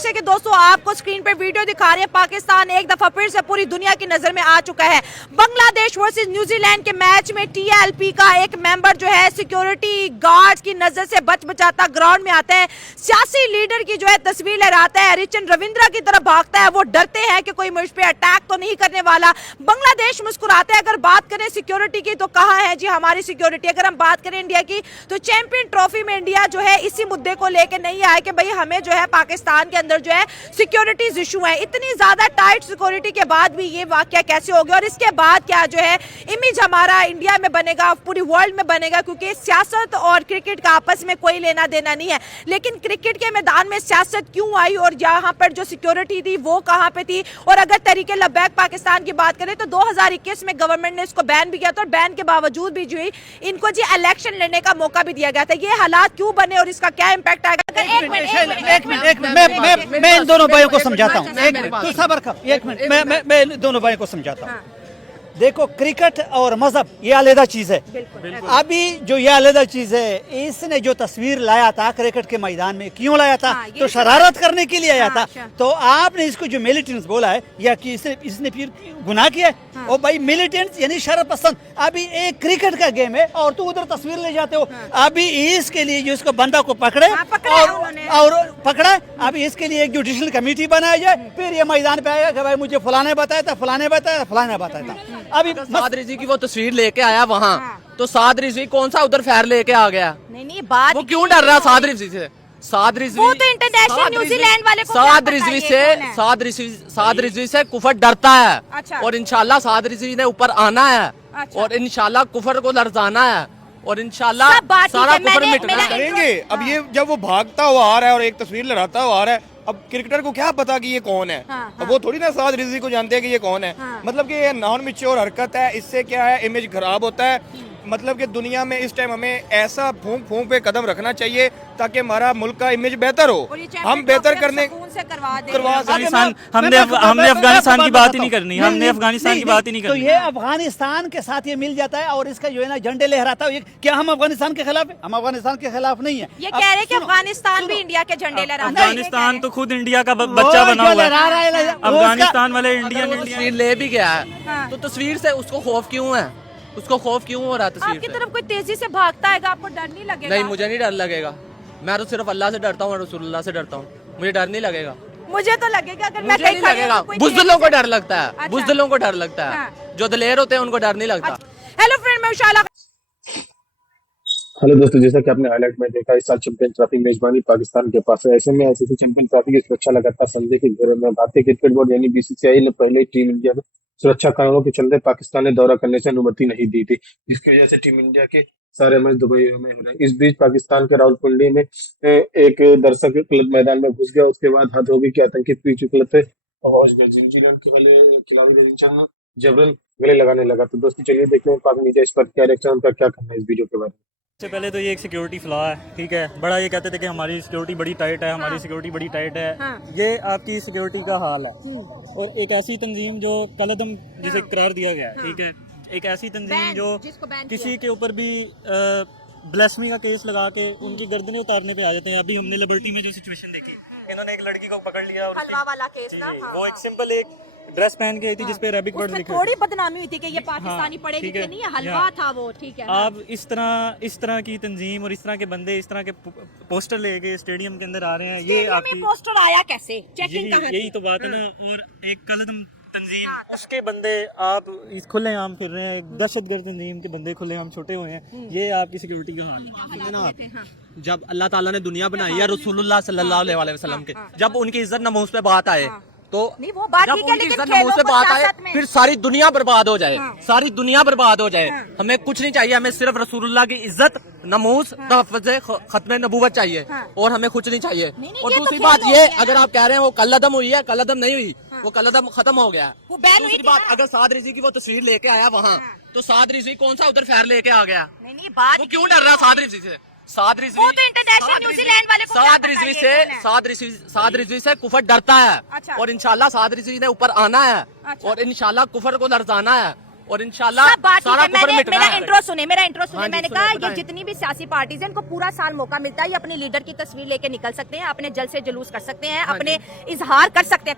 जैसे कि दोस्तों आपको स्क्रीन पे वीडियो दिखा रहे हैं, पाकिस्तान एक दफा फिर से पूरी दुनिया की नजर में आ चुका है। बांग्लादेश वर्सेस न्यूजीलैंड के मैच में टीएलपी का एक मेंबर जो है सिक्योरिटी गार्ड्स की नजर से बच बचाता ग्राउंड में आता है, सियासी लीडर की जो है तस्वीर लहराता है, रिचन रविंद्रा की तरफ भागता है। वो डरते हैं कि कोई मुझ पे अटैक तो नहीं करने वाला। बांग्लादेश मुस्कुराते हैं। अगर बात करें सिक्योरिटी की तो कहाँ है जी हमारी सिक्योरिटी। अगर हम बात करें इंडिया की तो चैंपियन ट्रॉफी में इंडिया जो है इसी मुद्दे को लेकर नहीं आया कि भाई हमें जो है पाकिस्तान के अंदर जो है सिक्योरिटीज इशू है। इतनी ज्यादा टाइट सिक्योरिटी के बाद भी ये वाकया कैसे हो गया और इसके बाद क्या जो है इमेज हमारा इंडिया में बनेगा, पूरी वर्ल्ड में बनेगा, क्योंकि सियासत और क्रिकेट का आपस में कोई लेना देना नहीं है। लेकिन क्रिकेट के मैदान में सियासत क्यों आई और यहाँ पर जो सिक्योरिटी थी वो कहाँ पे थी। और अगर तरीके लबैक पाकिस्तान की बात करें तो 2021 में गवर्नमेंट ने इसको बैन भी किया था और बैन के बावजूद भी जो इनको जी इलेक्शन लेने का मौका भी दिया गया था। ये हालात क्यों बने और इसका क्या इम्पैक्ट आएगा। एक मिनट मैं इन दोनों भाइयों को समझाता हूँ। एक मिनट तो सबर कर, एक मिनट मैं इन दोनों भाइयों को समझाता हूँ। देखो क्रिकेट और मजहब ये अलग चीज है। अभी जो ये अलग चीज है, इसने जो तस्वीर लाया था क्रिकेट के मैदान में क्यों लाया था, तो शरारत करने के लिए आया था। तो आपने इसको जो मिलिटेंट्स बोला है या कि इसने फिर गुनाह किया है। और भाई मिलिटेंट्स यानी शरारत पसंद। अभी एक क्रिकेट का गेम है और तू उधर तस्वीर ले जाते हो। अभी इसके लिए जो इसको बंदा को पकड़े और पकड़ा, अभी इसके लिए एक जुडिशल कमेटी बनाई जाए, फिर ये मैदान पे आएगा कि भाई मुझे फलाने बताया था, फलाने बताया, फलाने बताया था। अभी साद रिजवी की वो तस्वीर लेके आया वहाँ, तो साद रिजवी कौन सा उधर फैर लेके आ गया। नहीं बात वो क्यों डर रहा साद रिजवी से। साद रिजवी वो तो इंटरनेशनल न्यूजीलैंड वाले को साद रिजवी से कुफर डरता है। अच्छा। और इंशाल्लाह साद रिजवी ने ऊपर आना है। अच्छा। और इंशाल्लाह कुफर को लरजाना है और इंशाल्लाह सारा कुफर मिटना करेंगे। अब ये जब वो भागता हुआ आ रहा है और एक तस्वीर लहराता हुआ आ रहा है, अब क्रिकेटर को क्या पता कि ये कौन है। अब वो थोड़ी ना साद रिजवी को जानते हैं कि ये कौन है। मतलब कि ये नॉन मैच्योर हरकत है। इससे क्या है, इमेज खराब होता है। मतलब कि दुनिया में इस टाइम हमें ऐसा फूंक फूंक पे कदम रखना चाहिए ताकि हमारा मुल्क का इमेज बेहतर हो। हम बेहतर करने हमने अफगानिस्तान की बात ही नहीं करनी। हमने अफगानिस्तान की बात ही नहीं करनी। तो ये अफगानिस्तान के साथ ये मिल जाता है और इसका जो है ना झंडे लहराता है। क्या हम अफगानिस्तान के खिलाफ है? हम अफगानिस्तान के खिलाफ नहीं है। ये कह रहे कि अफगानिस्तान भी इंडिया के झंडे लहराता है। अफगानिस्तान तो खुद इंडिया का बच्चा बना हुआ है। अफगानिस्तान वाले इंडियन तस्वीर ले भी गया है, तो तस्वीर से उसको खौफ क्यों है? उसको खौफ क्यों हो रहा है तस्वीर आपकी से? तरफ कोई तेजी से भागता है, आपको डर नहीं लगेगा? नहीं, मुझे नहीं डर लगेगा। मैं तो सिर्फ अल्लाह से डरता हूँ और रसूलुल्लाह से डरता हूँ। मुझे डर नहीं लगेगा। मुझे तो लगेगा अगर मैं मुझे नहीं लगेगा। बुज़दिलों को डर लगता है। बुज़दिलों को डर लगता है। हाँ। जो दलेर होते हैं उनको डर नहीं लगता। हेलो फ्रेंड, मैं उशाला। हेलो दोस्तों, जैसा कि आपने हाईलाइट में देखा, इस साल चैंपियन ट्रॉफी मेजबानी पाकिस्तान के पास है। ऐसे में आईसीसी चैंपियन ट्रॉफी की सुरक्षा लगातार संदेह के घेरे में। भारतीय क्रिकेट बोर्ड यानी बीसीसीआई ने पहले टीम इंडिया को सुरक्षा कारणों के चलते पाकिस्तान ने दौरा करने से अनुमति नहीं दी थी, जिसकी वजह से टीम इंडिया के सारे मैच दुबई में हो रहे हैं। इस बीच पाकिस्तान के रावलपिंडी में एक दर्शक क्लब मैदान में घुस गया। उसके बाद हथौड़ी के आतंकी पीछे क्लब पहुंच गए। न्यूजीलैंड के खिलाड़ी जबरन गले लगाने लगा। तो दोस्तों चलिए देखते हैं पाक मीडिया इस पर क्या रिएक्शन, उनका क्या कहना है इस वीडियो के बारे में। सबसे पहले तो ये एक सिक्योरिटी फ्लॉ है, ठीक है। बड़ा ये कहते थे कि हमारी सिक्योरिटी बड़ी टाइट है, हमारी सिक्योरिटी बड़ी टाइट है। ये आपकी सिक्योरिटी का हाल है। और एक ऐसी तंजीम जो कलअदम जिसे करार दिया गया है, ठीक है। एक ऐसी तंजीम जो किसी के ऊपर भी ब्लेस्मी का केस लगा के उनकी गर्दनें उतारने पे आ जाते हैं। अभी हमने लिबर्टी में जो सिचुएशन देखी, इन्होंने एक लड़की को पकड़ लिया और हलवा वाला केस ना, वो एक सिंपल एक ड्रेस पहन के आई थी जिसपे अरेबिक वर्ड लिखे थोड़ी बदनामी हुई थी कि ये पाकिस्तानी पढ़े लिखे नहीं है, हलवा था वो, ठीक है। आप इस तरह की तंजीम और इस तरह के बंदे इस तरह के पोस्टर लेके स्टेडियम के अंदर आ रहे हैं। ये आपकी पोस्टर आया कैसे? चेकिंग कहाँ? यही तो बात है ना। और एक कलदम तंजीम, उसके बंदे आप इस खुलेआम फिर रहे हैं। दहशतगर्द तंजीम के बंदे खुलेआम छोटे हुए हैं। ये आपकी सिक्योरिटी का हाल है। जब अल्लाह ताला ने दुनिया बनाई है रसूलुल्लाह सल्लल्लाहु अलैहि वसल्लम के, जब उनकी इज्जत नमूस पे बात आए तो जब उनकी इज्जत नमूस पे बात आए फिर सारी दुनिया बर्बाद हो जाए। सारी दुनिया बर्बाद हो जाए। हमें कुछ नहीं चाहिए। हमें सिर्फ रसूलुल्लाह की इज्जत नमूस तहफ़्फ़ुज़ खत्म नबूवत चाहिए और हमें कुछ नहीं चाहिए। और दूसरी बात ये, अगर आप कह रहे हैं वो कलअदम हुई है, कलअदम नहीं हुई। वो कलअदम खत्म हो गया। दूसरी बात, अगर साद रिजवी की वो तस्वीर लेके आया वहाँ, तो साद रिजवी कौन सा उधर फैर लेके आ गया। वो क्यों डर रहा साद रिजवी से? साद रिजवी से कुफर डरता है। और इंशाल्लाह साद रिजवी ने ऊपर आना है और इंशाल्लाह कुफर को लरजाना है और इंशाल्लाह सब बात ठीक सारा है। कुफर मिट मेरा जाएगा। इंट्रो सुने हाँ जी, मैंने सुने, कहा ये बताएं। जितनी भी सियासी पार्टीज हैं इनको पूरा साल मौका मिलता है, ये अपने लीडर की तस्वीर लेके निकल सकते हैं, अपने जल से जुलूस कर सकते हैं, अपने इजहार कर सकते हैं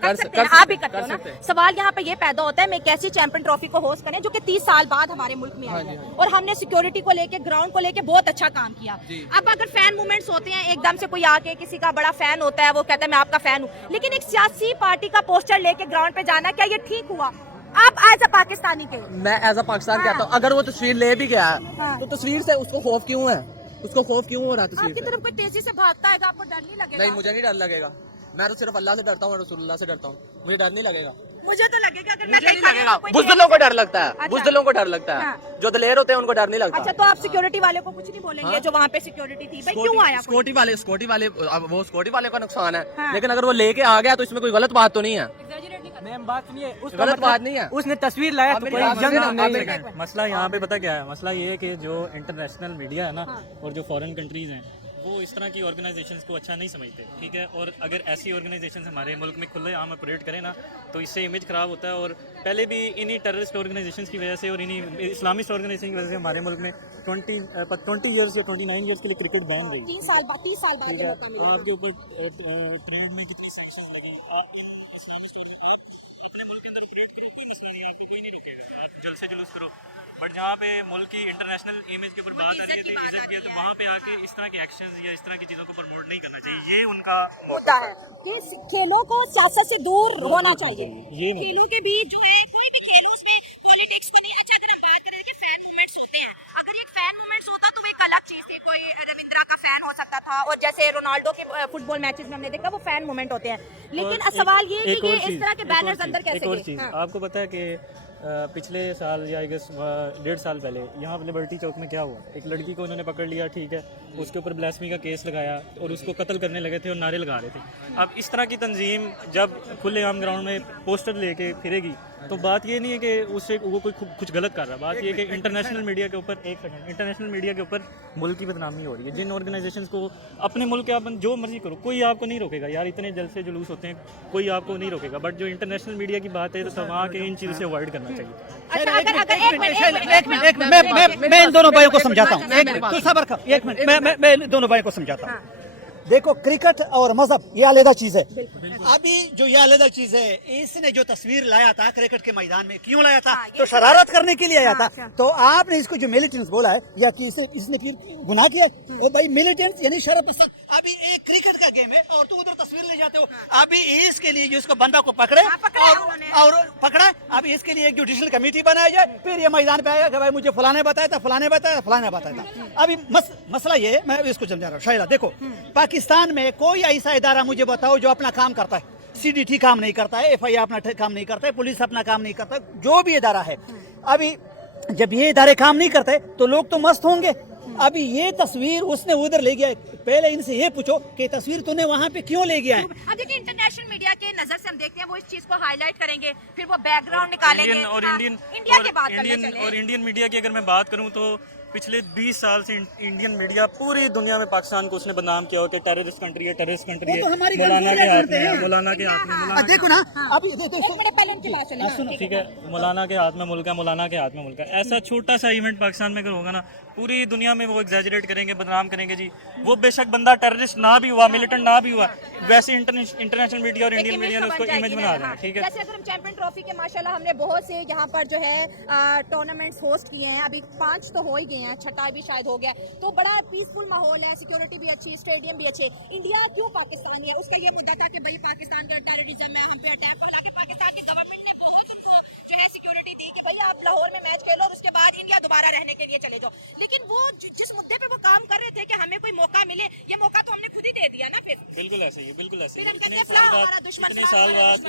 आप भी करते हो ना। सवाल यहाँ पे ये पैदा होता है मैं कैसी चैंपियन ट्रॉफी को होस्ट करें जो कि 30 साल बाद हमारे मुल्क में आई है और हमने सिक्योरिटी को लेके ग्राउंड को लेके बहुत अच्छा काम किया। अब अगर फैन मूवमेंट्स होते हैं एकदम से कोई आके किसी का बड़ा फैन होता है वो कहता है मैं आपका फैन हूँ, लेकिन एक सियासी पार्टी का पोस्टर लेके ग्राउंड पे जाना क्या ये ठीक हुआ? आप एज अ पाकिस्तानी के मैं एज अ पाकिस्तान कहता हूँ अगर वो तस्वीर ले भी गया हाँ। तो तस्वीर से उसको खौफ क्यों है? उसको खौफ क्यों हो रहा है तस्वीर आपकी से? तरफ कोई तेजी से भागता है आपको डर नहीं लगेगा? नहीं, मुझे नहीं डर लगेगा। मैं तो सिर्फ अल्लाह से डरता हूँ और रसूलुल्लाह से डरता हूँ, मुझे डर नहीं लगेगा। मुझे तो लगेगा अगर मैं मुझे कहीं नहीं खड़ी लगेगा। हूँ, कोई बुज़दिलों को डर लगता है, अच्छा। बुज़दिलों को डर लगता है, हाँ। जो दलेर होते हैं उनको डर नहीं लगता। अच्छा तो आप सिक्योरिटी वाले को कुछ नहीं बोलेंगे हाँ। जो वहाँ पे सिक्योरिटी थी भाई क्यों आया कोई? सिक्योरिटी वाले अब वो सिक्योरिटी वाले का नुकसान है, हाँ। लेकिन अगर वो लेके आ गया तो इसमें कोई गलत बात तो नहीं है। मैम बात सुनिए, उसका गलत मतलब बात नहीं है। उसने तस्वीर लाया तो मेरी कोई बात जंग सुनिए ना, नहीं आप है। मसला यहाँ पे पता क्या है? मसला ये है कि जो इंटरनेशनल मीडिया है ना और जो फॉरेन कंट्रीज हैं वो इस तरह की ऑर्गेनाइजेशंस को अच्छा नहीं समझते, ठीक है। और अगर ऐसी ऑर्गेनाइजेशंस हमारे मुल्क में खुले आम ऑपरेट करें ना तो इससे इमेज ख़राब होता है। और पहले भी इन्हीं टेररिस्ट ऑर्गेनाइजेशंस की वजह से और इन्हीं इस्लामिस्ट ऑर्गेनाइजेशन की वजह से हमारे मुल्क में 20 ईयर्स या 29 ईयर्स के लिए क्रिकेट बैन रही। 30 साल बाद ठीक है, तो आपके ऊपर ट्रेड में कितनी सैंक्शंस लगी, आप इन इस्लामिस्ट आप अपने मुल्क के अंदर ऑपरेट करो, कोई मसला नहीं, आपको कोई नहीं रोकेगा, आप जल से जुलूस करो। बट जहाँ पे मुल्क की इंटरनेशनल इमेज के ऊपर बात आ रही है तो इज्जत की है, तो वहाँ पे आके इस तरह के एक्शंस या इस तरह की चीज़ों को प्रमोट नहीं करना चाहिए। ये उनका मुद्दा है कि खेलों को सियासत से दूर होना चाहिए। ये खेलों के बीच जो है कोई भी खेल उसमें पॉलिटिक्स को नहीं अच्छा अगर हम बात करें कि फैन मूवमेंट्स होते हैं, अगर एक फैन मूवमेंट्स होता तो वो एक अलग चीज थी, कोई रविंद्रा का फैन हो सकता था और जैसे रोनाल्डो के फुटबॉल मैचेस में हमने देखा वो फैन मूवमेंट होते हैं, लेकिन सवाल ये है कि ये इस तरह के बैनर्स अंदर कैसे एक और गए? चीज़ हाँ। आपको पता है कि पिछले साल या आई गेस 1.5 साल पहले यहाँ पे लिबर्टी चौक में क्या हुआ? एक लड़की को उन्होंने पकड़ लिया, ठीक है, उसके ऊपर ब्लास्फेमी का केस लगाया और उसको कत्ल करने लगे थे और नारे लगा रहे थे। अब इस तरह की तंजीम जब खुलेआम ग्राउंड में पोस्टर लेके फिरेगी तो बात ये नहीं है कि उससे वो कोई कुछ गलत कर रहा है, बात ये है कि इंटरनेशनल मीडिया के ऊपर इंटरनेशनल मीडिया के ऊपर मुल्क की बदनामी हो रही है। जिन ऑर्गेनाइजेशंस को अपने मुल्क के आप जो मर्जी करो, कोई आपको नहीं रोकेगा यार, इतने जल से जुलूस होते हैं, कोई आपको नहीं रोकेगा। बट जो इंटरनेशनल मीडिया की बात है तो वहाँ के इन चीज़ों से अवॉइड करना चाहिए। अच्छा अगर एक मिनट मैं इन दोनों भाइयों को समझाता हूँ। एक मिनट, तो सबर करो, एक मिनट, मैं इन दोनों भाइयों को समझाता हूँ। देखो, क्रिकेट और मजहब ये अलग चीज है। अभी जो ये अलग चीज है, इसने जो तस्वीर लाया था क्रिकेट के मैदान में क्यों लाया था? तो शरारत करने के लिए आया था। तो आपने इसको जो मिलिटेंट्स बोला है या कि इसने फिर गुनाह किया है? ओ भाई, मिलिटेंट्स यानी शरारत पसंद। अभी एक क्रिकेट का गेम है और तुम उधर तस्वीर ले जाते हो। अभी इसके लिए जो इसको बंदा को पकड़े और पकड़ा, अभी इसके लिए एक जुडिशियल कमेटी बनाया जाए, फिर ये मैदान पे आएगा कि भाई मुझे फलाने बताया था, फलाने बताया था, फलाने बताया था। अभी मसला ये है, मैं इसको समझा रहा हूँ। शायद देखो, पाकिस्तान में कोई ऐसा इदारा मुझे बताओ जो अपना काम करता है। सीडीटी काम नहीं करता है, एफआईआर अपना काम नहीं करता है, पुलिस अपना काम नहीं करता, जो भी इदारा है। अभी जब ये इदारे काम नहीं करते तो लोग तो मस्त होंगे। अभी ये तस्वीर उसने उधर ले गया, पहले इनसे ये पूछो कि तस्वीर तूने वहाँ पे क्यों ले गया है? अब देखिए इंटरनेशनल मीडिया के नजर से हम देखते हैं वो इस चीज को हाईलाइट करेंगे, फिर वो बैकग्राउंड निकालेंगे। इंडिया की बात करने चले। और इंडियन मीडिया की अगर मैं बात करूं तो पिछले 20 साल से इंडियन मीडिया पूरी दुनिया में पाकिस्तान को उसने बदनाम किया हो कि टेररिस्ट कंट्री है, टेररिस्ट कंट्री है। मौलाना के हाथ में, मौलाना के हाथ में, देखो ना, अभी पहले उनकी बात सुनो। ठीक है, मौलाना के हाथ में मुल्क है, मौलाना के हाथ में मुल्क है। ऐसा छोटा सा इवेंट पाकिस्तान में अगर होगा ना, पूरी दुनिया में वो एग्जैजरेट करेंगे, बदनाम करेंगे जी। वो बेशक बंदा टेररिस्ट ना भी हुआ, मिलिटेंट ना भी हुआ, वैसे इंटरनेशनल मीडिया और इंडियन मीडिया ने उसको इमेज बना देना। ठीक है, जैसे अगर हम चैंपियन ट्रॉफी के माशाल्लाह हमने बहुत से यहाँ पर जो है टूर्नामेंट्स होस्ट किए हैं, अभी 5 तो हो ही गए हैं, छठा भी शायद हो गया, तो बड़ा पीसफुल माहौल है, सिक्योरिटी भी अच्छी, स्टेडियम भी अच्छे। इंडिया क्यों पाकिस्तान है? उसका ये मुद्दा था कि भाई पाकिस्तान का टेररिज्म है, हम पे अटैक हो, हालांकि पाकिस्तान की गवर्नमेंट ने बहुत उनको जो है सिक्योरिटी दी कि भाई आप लाहौर में मैच खेलो और उसके बाद इंडिया दोबारा रहने के लिए चले जाओ, लेकिन वो जिस मुद्दे पे वो काम कर रहे थे कि हमें कोई मौका मिले, ये मौका तो हमने खुद ही दे दिया ना। फिर बिल्कुल ऐसे ही, बिल्कुल ऐसे। फिर हम कहते हैं फलां हमारा दुश्मन,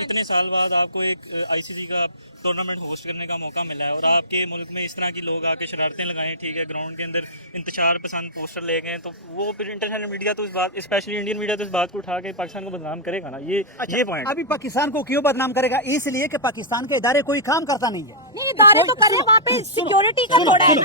इतने साल बाद आपको एक आईसीसी का टूर्नामेंट होस्ट करने का मौका मिला है और आपके मुल्क में इस तरह की लोग आके शरारतें लगाएं, ठीक है, ग्राउंड के अंदर इंतशार पसंद पोस्टर ले गए, तो वो फिर इंटरनेशनल मीडिया तो इस बात, स्पेशली इंडियन मीडिया तो इस बात को उठा के पाकिस्तान को बदनाम करेगा ना। ये पॉइंट। अभी पाकिस्तान को क्यों बदनाम करेगा? इसलिए कि पाकिस्तान के इदारे कोई काम करता नहीं है। नहीं, इदारे तो करे, वहाँ पे सिक्योरिटी का थोड़ा है ना।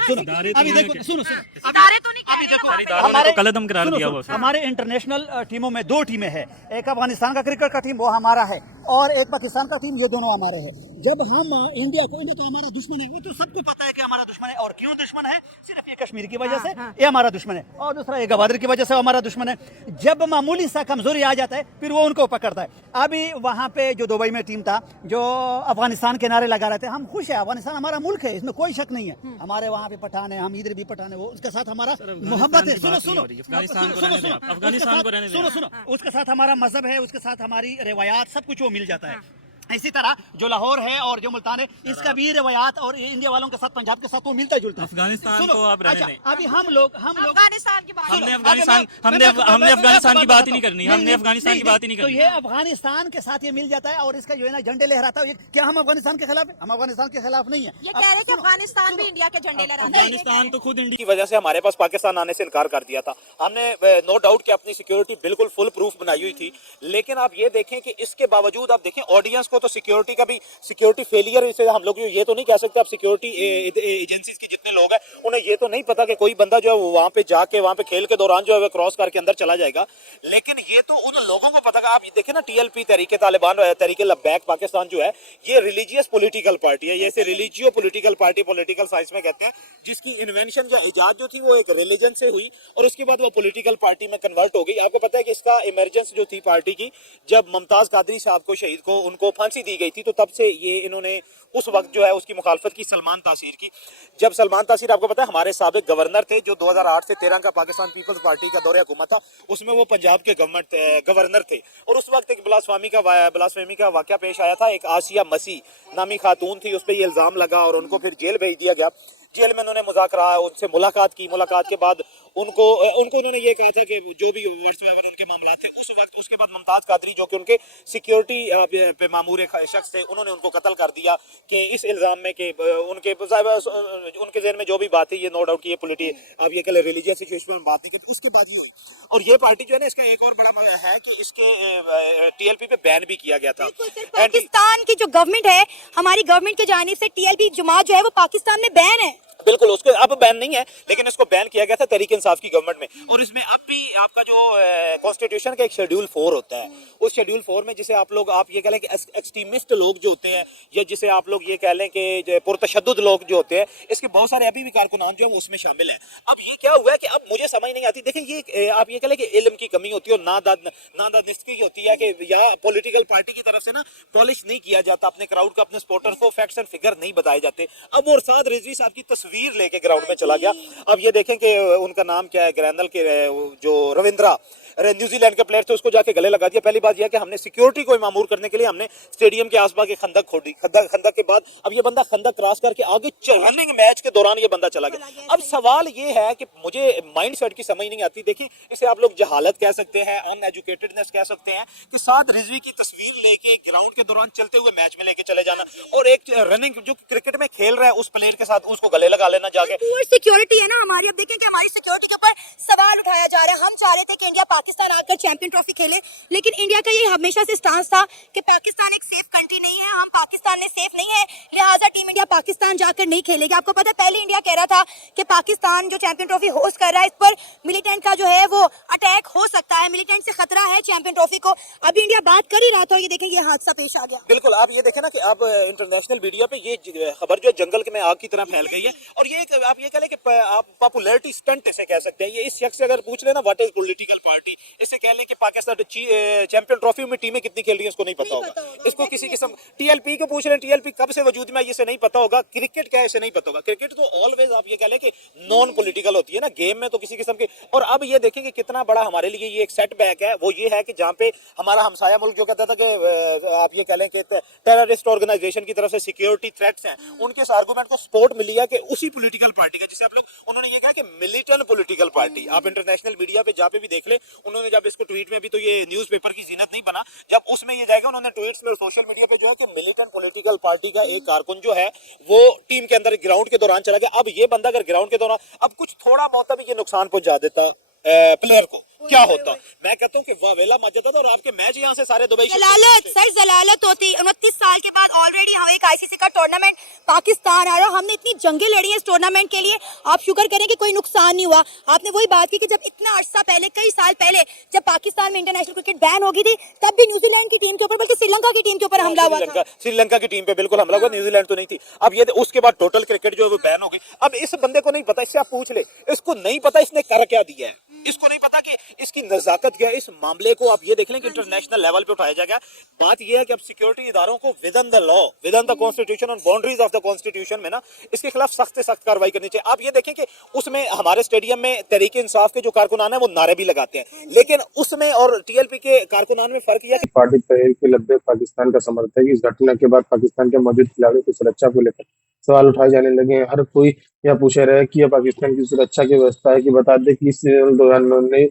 अभी देखो, सुनो, इदारे तो नहीं कह रहे ना, हमारे कलदम करार दिया हुआ। हमारे इंटरनेशनल टीमों में 2 टीमें हैं। एक अफगानिस्तान का क्रिकेट का टीम, वो हमारा है, और एक पाकिस्तान का टीम, ये दोनों हमारे हैं। जब हम इंडिया तो हमारा दुश्मन है, वो तो सबको पता है कि हमारा दुश्मन है। और क्यों दुश्मन है? सिर्फ ये कश्मीर की वजह से ये हमारा दुश्मन है, और दूसरा ये गवादर की वजह से हमारा दुश्मन है। जब मामूली सा कमजोरी आ जाता है फिर वो उनको पकड़ता है। अभी वहाँ पे जो दुबई में टीम था जो अफगानिस्तान के नारे लगा रहे थे, हम खुश है, अफगानिस्तान हमारा मुल्क है, इसमें कोई शक नहीं है। हमारे वहाँ पे पठान है, हम इधर भी पठान है, वो उसके साथ हमारा मोहब्बत है। सुनो सुनो अफगानिस्तान को रहने दें, अफगानिस्तान को रहने दें। सुनो सुनो, उसके साथ हमारा मजहब है, उसके साथ हमारी रवायात, सब कुछ वो मिल जाता है। इसी तरह जो लाहौर है और जो मुल्तान है, इसका भी रवायात और इंडिया वालों के साथ, पंजाब के साथ वो मिलता जुलता है। अफगानिस्तान को आप रहने दें। अभी हम लोग अफगानिस्तान की बात, हमने अफगानिस्तान की बात ही नहीं करनी, हमने अफगानिस्तान की बात ही नहीं तो करनी। ये अफगानिस्तान के साथ ये मिल जाता है और इसका जो है ना झंडे लहराता है। क्या हम अफगानिस्तान के खिलाफ है? हम अफगानिस्तान के खिलाफ नहीं है। ये कह रहे हैं कि अफगानिस्तान भी इंडिया के झंडे लहराता है। अफगानिस्तान तो खुद इंडिया की वजह से हमारे पास पाकिस्तान आने से इनकार कर दिया था। हमने नो डाउट कि अपनी सिक्योरिटी बिल्कुल फुल प्रूफ बनाई हुई थी, लेकिन आप ये देखें कि इसके बावजूद आप देखें ऑडियंस को तो सिक्योरिटी का भी सिक्योरिटी फेलियर, इसे हम लोग ये तो नहीं कह सकते। आप सिक्योरिटी एजेंसीज के जितने लोग हैं उन्हें ये तो नहीं पता कि कोई बंदा जो है वो वहां पे जाके वहां पे खेल के दौरान जो है वो क्रॉस करके अंदर चला जाएगा, लेकिन ये तो उन लोगों को पता। आप देखें ना, टीएलपी तहरीके तालिबान, तहरीके लब्बैक पाकिस्तान जो है, ये रिलीजियस पॉलिटिकल पार्टी है। ये religio political party political science में कहते हैं, जिसकी इन्वेंशन या इजाद जो थी वो एक रिलीजन से हुई और उसके बाद वो पॉलिटिकल पार्टी में कन्वर्ट हो गई। आपको पता है कि इसका इमरजेंस जो थी पार्टी की, जब मुमताज कादरी साहब को, शहीद को, उनको फांसी दी गई थी, तो तब से ये इन्होंने उस वक्त जो है उसकी मुखालफत की सलमान तासीर की। जब सलमान तासीर, आपको पता है, हमारे साबिक गवर्नर थे जो 2008 से 13 का पाकिस्तान पीपल्स पार्टी का दौरे हुकूमत था, उसमें वो पंजाब के गवर्नर थे। और उस वक्त एक ब्लास्फेमी का वाकया पेश आया था। एक आसिया मसीह नामी खातून थी, उस पर ये इल्जाम लगा और उनको फिर जेल भेज दिया गया। जेल में उन्होंने मुज़ाकरा, उनसे मुलाकात की। मुलाकात के बाद उनको उन्होंने ये कहा था कि जो भी व्हाट्सएवर उनके मामला थे उस वक्त, उसके बाद मुमताज कादरी जो कि उनके सिक्योरिटी पे मामूर शख्स थे, उन्होंने उनको कत्ल कर दिया कि इस इल्ज़ाम में कि उनके ज़हन में जो भी बात थी, ये नो डाउट कि ये आप ये कह रिलीजियस सिचुएशन में बात नहीं करती। उसके बाद ही हुई। और ये पार्टी जो है ना, इसका एक और बड़ा है कि इसके टीएलपी पे बैन भी किया गया था। पाकिस्तान की जो गवर्नमेंट है, हमारी गवर्नमेंट की जानिब से टीएलपी जमात जो है वो पाकिस्तान में बैन है। बिल्कुल, उसको अब बैन नहीं है, लेकिन इसको बैन किया गया था तहरीक इंसाफ की गवर्नमेंट में। और इसमें अब भी आपका जो कॉन्स्टिट्यूशन का एक शेड्यूल 4 होता है, उस शेड्यूल 4 में जिसे आप ये कह लें कि एक्सट्रीमिस्ट लोग जो होते हैं, या जिसे आप लोग ये कह लें कि पुरतशद्दुद लोग जो होते हैं, इसके बहुत सारे अभी भी कारकुनान जो है वो उसमें शामिल हैं। अब ये क्या हुआ है कि अब मुझे समझ नहीं आती। देखें, ये आप ये कह लें कि इल्म की कमी होती है और नादानिस्ती की होती है कि या पॉलिटिकल पार्टी की तरफ से ना पॉलिश नहीं किया जाता अपने क्राउड को, अपने सपोर्टर्स को फैक्ट्स एंड फिगर नहीं बताए जाते। अब और साथ रिजवी साहब की तस्वीर लेके ग्राउंड में चला गया। अब ये देखें कि उनका नाम क्या है, ग्रैंडल के जो रविंद्रा न्यूजीलैंड के प्लेयर थे, उसको जाके गले लगा दिया। पहली बात यह कि हमने सिक्योरिटी को मामूर करने के लिए हमने स्टेडियम के आसपास के खंदक खोदी। खंदक के बाद अब ये बंदा खंदक क्रॉस करके आगे रनिंग मैच के दौरान ये बंदा चला गया। अब सवाल ये है कि मुझे माइंड सेट की समझ नहीं आती। देखिए, इसे आप लोग जहालत कह सकते हैं, अनएजुकेटेडनेस कह सकते हैं, कि साथ रिजवी की तस्वीर लेके ग्राउंड के दौरान चलते हुए मैच में लेके चले जाना, और एक रनिंग जो क्रिकेट में खेल रहा है उस प्लेयर के साथ उसको गले लगा लेना जाके। सिक्योरिटी है ना हमारी। अब देखें कि हमारी सिक्योरिटी के ऊपर सवाल उठाया जा रहा है। हम चाह रहे थे कि इंडिया पाकिस्तान आकर चैंपियन ट्रॉफी खेले, लेकिन इंडिया का ये हमेशा से स्टांस था कि पाकिस्तान एक सेफ कंट्री नहीं है, हम पाकिस्तान में सेफ नहीं है, लिहाजा टीम इंडिया पाकिस्तान जाकर नहीं खेलेगी। आपको पता है, पहले इंडिया कह रहा था कि पाकिस्तान जो चैंपियन ट्रॉफी होस्ट कर रहा है, इस पर मिलिटेंट का जो है वो अटैक हो सकता है, मिलिटेंट से खतरा है चैंपियन ट्रॉफी को। अभी इंडिया बात कर ही रहा था, ये देखें ये हादसा पेश आ गया। बिल्कुल, आप ये देखें ना कि अब इंटरनेशनल मीडिया पे ये खबर जो जंगल के में आग की तरह फैल गई है। और ये आप ये कह लें कि आप पॉपुलैरिटी स्टंट इसे कह सकते हैं। ये इस शख्स से अगर पूछ लेना व्हाट इज पॉलिटिकल पार्टी, इसे कह लें कि पाकिस्तान चैंपियन ट्रॉफी में टीमें कितनी खेल रही है उसको नहीं पता होगा। इसको किसी किस्म टीएलपी को पूछ लें, टीएलपी कब से वजूद में, इसे नहीं पता होगा। क्रिकेट क्या है इसे नहीं पता होगा। क्रिकेट तो ऑलवेज आप ये कह लें कि नॉन पॉलिटिकल होती है ना, गेम में तो किसी किस्म के। और अब ये देखें कि कितना बड़ा हमारे लिए ये एक सेटबैक है। वो ये है कि जहाँ पे हमारा हमसाया मुल्क जो कहता था कि आप ये कह लें कि टेररिस्ट ऑर्गेनाइजेशन की तरफ से सिक्योरिटी थ्रेट्स हैं, उनके इस आर्गूमेंट को सपोर्ट मिली है कि उसी पॉलिटिकल पार्टी का, जिसे आप लोग, उन्होंने ये कहा कि मिलिटेंट पॉलिटिकल पार्टी। आप इंटरनेशनल मीडिया पे जहाँ पे भी देख ले, उन्होंने जब इसको ट्वीट में भी, तो ये न्यूज़पेपर की जीनत नहीं बना, जब उसमें ये जाएगा उन्होंने ट्वीट्स में और सोशल मीडिया पे जो है कि मिलिटेंट पॉलिटिकल पार्टी का एक कारकुन जो है वो टीम के अंदर ग्राउंड के दौरान चला गया। अब ये बंदा अगर ग्राउंड के दौरान अब कुछ थोड़ा बहुत भी ये नुकसान पहुंचा देता प्लेयर को, क्या होता? मैं कहता हूँ कि वावेला मच जाता था और आपके मैच यहाँ से सारे दुबई जलालत सर, जलालत होती। 29 साल के बाद ऑलरेडी हम एक आईसीसी का टूर्नामेंट पाकिस्तान आ रहा है। हमने इतनी जंगें लड़ी हैं इस टूर्नामेंट के लिए, आप शुक्र करें कि कोई नुकसान नहीं हुआ। आपने वही बात की कि जब इतना अर्सा पहले, कई साल पहले, जब पाकिस्तान में इंटरनेशनल क्रिकेट बैन हो गई थी, तब भी न्यूजीलैंड की टीम के ऊपर, बल्कि श्रीलंका की टीम के ऊपर हमला हुआ था। श्रीलंका की टीम पे बिल्कुल हमला हुआ, न्यूजीलैंड तो नहीं थी। अब ये उसके बाद टोटल क्रिकेट जो है वो बैन हो गई। अब इस बंदे को नहीं पता, इससे आप पूछ ले, इसको नहीं पता इसने कर क्या दिया है, इसको नहीं पता कि इसकी नजाकत क्या है। इस मामले को आप ये देख लें कि इंटरनेशनल लेवल पे उठाया जाएगा। बात ये है कि अब सिक्योरिटी इदारों को with in the law, with in the constitution और बाउंड्रीज ऑफ द कॉन्स्टिट्यूशन में ना इसके खिलाफ सख्त से सख्त कार्रवाई करनी चाहिए। आप ये देखें कि उसमें हमारे स्टेडियम में तहरीक इंसाफ के जो कारकुनान है वो नारे भी लगाते हैं, लेकिन उसमें और टीएलपी के कारकुनान में फर्क यह है। पार्टी तहरीक के लब्बे पाकिस्तान का समर्थक है। इस घटना के बाद पाकिस्तान के मौजूद खिलाड़ियों की सुरक्षा को लेकर सवाल उठाए जाने लगे हैं। हर कोई यह पूछ रहा है कि यह पाकिस्तान की सुरक्षा की व्यवस्था है। कि बता दें कि इस 2009 में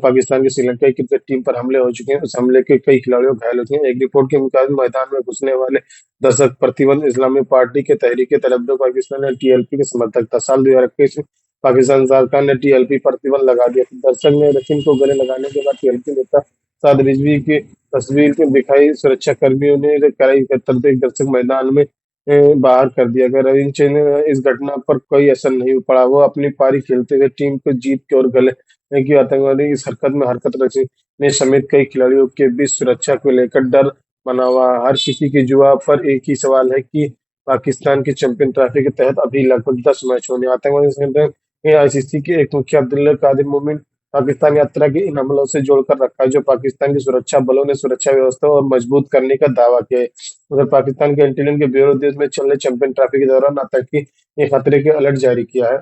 पाकिस्तान की श्रीलंका क्रिकेट टीम पर हमले हो चुके हैं। उस हमले के कई खिलाड़ियों घायल हो चुके हैं। एक रिपोर्ट के मुताबिक मैदान में घुसने वाले दर्शक प्रतिबंध इस्लामी पार्टी के तहरीक तलब्बे पाकिस्तान ने टीएलपी के समर्थक था। साल 2021 में पाकिस्तान सरकार ने टीएलपी प्रतिबंध लगा दिया। दर्शक ने रशीन को गले लगाने के बाद टीएलपी नेता साद रिजवी की तस्वीर को दिखाई। सुरक्षा कर्मियों ने कराई एकत्र एक दर्शक मैदान में बाहर कर दिया गया। रविंद्र ने इस घटना पर कोई असर नहीं पड़ा। वो अपनी पारी खेलते हुए टीम को जीत के और गले की आतंकवादी इस हरकत रचने समेत कई खिलाड़ियों के बीच सुरक्षा को लेकर डर बना हुआ। हर किसी की जुआ पर एक ही सवाल है कि पाकिस्तान की चैंपियन ट्रॉफी के तहत अभी लगभग 10 मैच होने। आतंकवादी संगठन आईसीसी के एक मुखिया अब्दुल्ला कादिर मोमिन पाकिस्तान यात्रा के इन हमलों से जोड़कर रखा है, जो पाकिस्तान की सुरक्षा बलों ने सुरक्षा व्यवस्था और मजबूत करने का दावा किया है। उधर पाकिस्तान के इंटेलिजेंस के ब्यूरो देश में चल रहे चैंपियन ट्रॉफी के दौरान आतंकी ये खतरे के अलर्ट जारी किया है।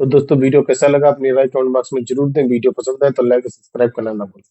तो दोस्तों वीडियो कैसा लगा अपनी राय कमेंट बॉक्स में जरूर दें। वीडियो पसंद आए तो लाइक और सब्सक्राइब करना ना भूलें।